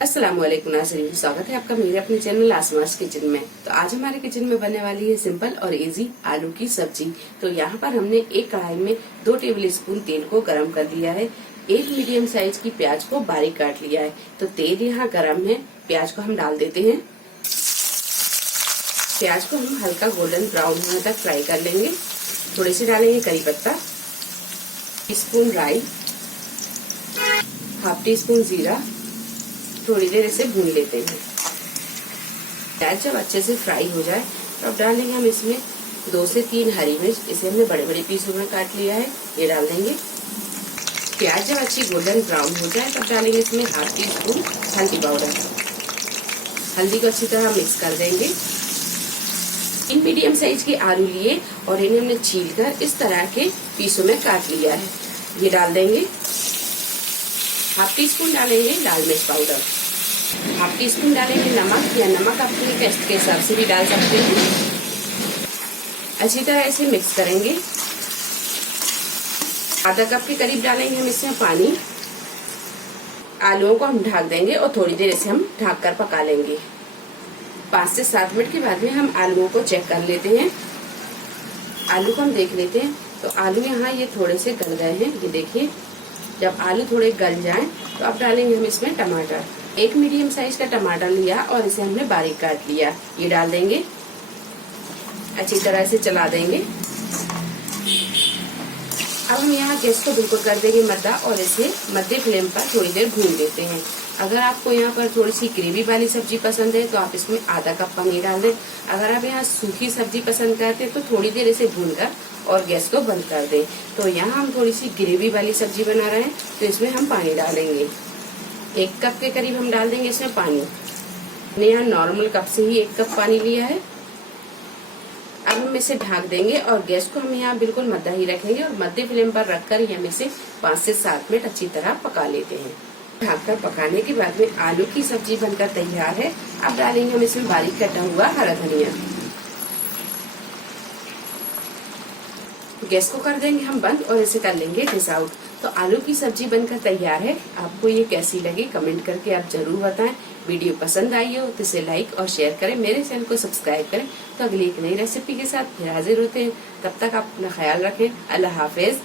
अस्सलाम वालेकुम नाज़रीन, स्वागत है आपका मेरे अपने चैनल आसमास किचन में। तो आज हमारे किचन में बनने वाली है सिंपल और इजी आलू की सब्जी। तो यहाँ पर हमने एक कढ़ाई में 2 टेबल स्पून तेल को गरम कर लिया है। एक मीडियम साइज की प्याज को बारीक काट लिया है। तो तेल यहाँ गरम है, प्याज को हम डाल देते हैं। प्याज को हम हल्का गोल्डन ब्राउन होने तक फ्राई कर लेंगे। थोड़े से डालेंगे करी पत्ता, टीस्पून राई, हाफ टी स्पून जीरा। थोड़ी देर इसे भून लेते हैं। प्याज जब अच्छे से फ्राई हो जाए तो अब डालेंगे हम इसमें 2 से 3 हरी मिर्च। इसे हमने बड़े बड़े पीसों में काट लिया है, ये डाल देंगे। प्याज जब अच्छी गोल्डन ब्राउन हो जाए तब डालेंगे इसमें हाफ टी स्पून हल्दी पाउडर। हल्दी को अच्छी तरह मिक्स कर देंगे। इन मीडियम साइज के आलू लिए और इन्हें हमने छील कर इस तरह के पीसों में काट लिया है, ये डाल देंगे। हाफ टी स्पून डालेंगे लाल मिर्च पाउडर, हाफ टी स्पून डालेंगे नमक, या नमक अपने टेस्ट के हिसाब से भी डाल सकते हैं। अच्छी तरह इसे मिक्स करेंगे। आधा कप के करीब डालेंगे हम इसमें पानी। आलूओं को हम ढक देंगे और थोड़ी देर इसे हम ढक कर पका लेंगे। 5 से 7 मिनट के बाद में हम आलूओं को चेक कर लेते हैं। आलू को हम देख लेते हैं तो आलू यहाँ ये थोड़े से गल गए हैं, ये देखिए। जब आलू थोड़े गल जाएं तो अब डालेंगे हम इसमें टमाटर। एक मीडियम साइज का टमाटर लिया और इसे हमने बारीक काट लिया, ये डाल देंगे। अच्छी तरह से चला देंगे। अब हम यहाँ गैस को बिल्कुल कर देंगे मद्दा और इसे मध्य फ्लेम पर थोड़ी देर भून देते हैं। अगर आपको यहाँ पर थोड़ी सी ग्रेवी वाली सब्जी पसंद है तो आप इसमें आधा कप पानी डाल दें। अगर आप यहाँ सूखी सब्जी पसंद करते हैं तो थोड़ी देर इसे भूनकर और गैस को बंद कर दें। तो यहाँ हम थोड़ी सी ग्रेवी वाली सब्जी बना रहे हैं तो इसमें हम पानी डालेंगे। 1 कप के करीब हम डाल देंगे इसमें पानी। हमने यहाँ नॉर्मल कप से ही 1 कप पानी लिया है। अब हम इसे ढक देंगे और गैस को हम यहाँ बिल्कुल मद्दा ही रखेंगे और मध्य फ्लेम पर रखकर हम इसे 5 से 7 मिनट अच्छी तरह पका लेते हैं। ढककर पकाने के बाद में आलू की सब्जी बनकर तैयार है। अब डालेंगे हम इसमें बारीक कटा हुआ हरा धनिया। गैस को कर देंगे हम बंद और इसे कर लेंगे डिश आउट। तो आलू की सब्जी बनकर तैयार है। आपको ये कैसी लगी कमेंट करके आप जरूर बताएं। वीडियो पसंद आई हो तो इसे लाइक और शेयर करें, मेरे चैनल को सब्सक्राइब करें। तो अगली एक नई रेसिपी के साथ फिर हाजिर होते हैं। तब तक आप अपना ख्याल रखें। अल्लाह हाफिज।